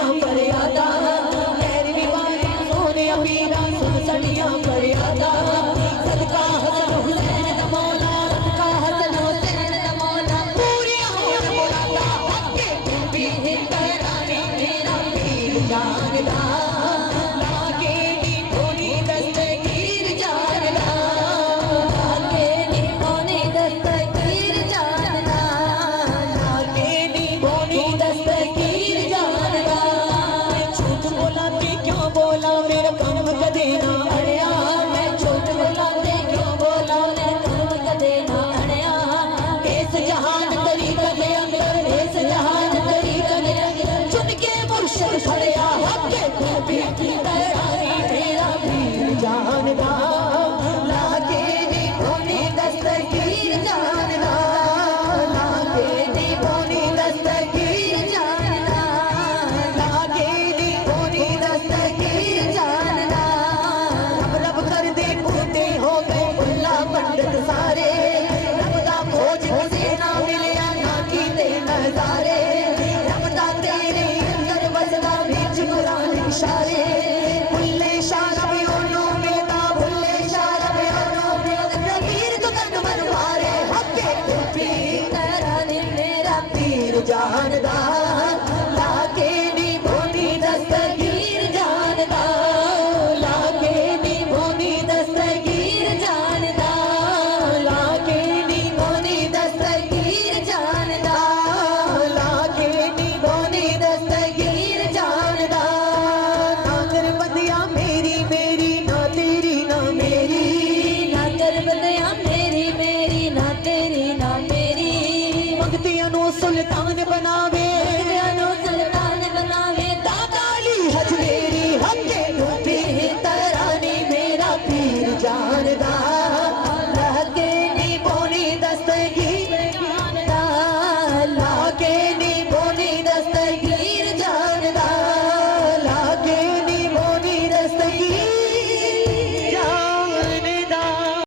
सड़ियां फरियादा पैरवी वाले सोने पीरा सुन सड़ियां फरियादा सदका हसन हुसैन दा मौला सदका हसन हुसैन दा मौला पूरी होन मुरादा हके भी हिंदरानी मेरा पीर जानदा लागे दी धोनी दस्तगीर जानदा लागे दी धोनी दस्तगीर जानदा लागे दी धोनी दस्तगीर जानदा झूठ बोला ते क्यों बोला मेरा काम कदे ना अड़िया मैं झूठ बोला ते क्यों बोला मेरा काम कदे ना अड़िया इस जहान तरीका के अंदर इस जहान तरीका के अंदर चुन के मुर्शिद फड़िया हके भी तैयारी मेरा पीर जानदा लागे दी धोनी दस्तगीर जानदा लागे दी धोनी दस्तगीर जानदा लागे दी धोनी दस्तगीर जानदा रब रब कर दे बूटे हो गए मुल्ला पंडित सारे रब दा खोज किसे ना मिलिया ना कीते नजारे रब दा तेरे अंदर बसदा विच कुरान इशारे भुल्ले शाह भी ओनो मिलदा भुल्ले शाह भी ओनो मिलदा पीर तो तन मन मारे हके पीर तेरा नी मेरा पीर जानदा लागे दी धोनी दस्तगीर जानदा लागे दी धोनी दस्तगीर जानदा लागे दी धोनी दस्तगीर जानदा लागे दी धोनी दस्तगीर जानदा नागर बंदिया मेरी मेरी ना तेरी ना मेरी नागर बंदिया मेरी मेरी ना तेरी ना मेरी मंगतियां नु सुल्तान बनावे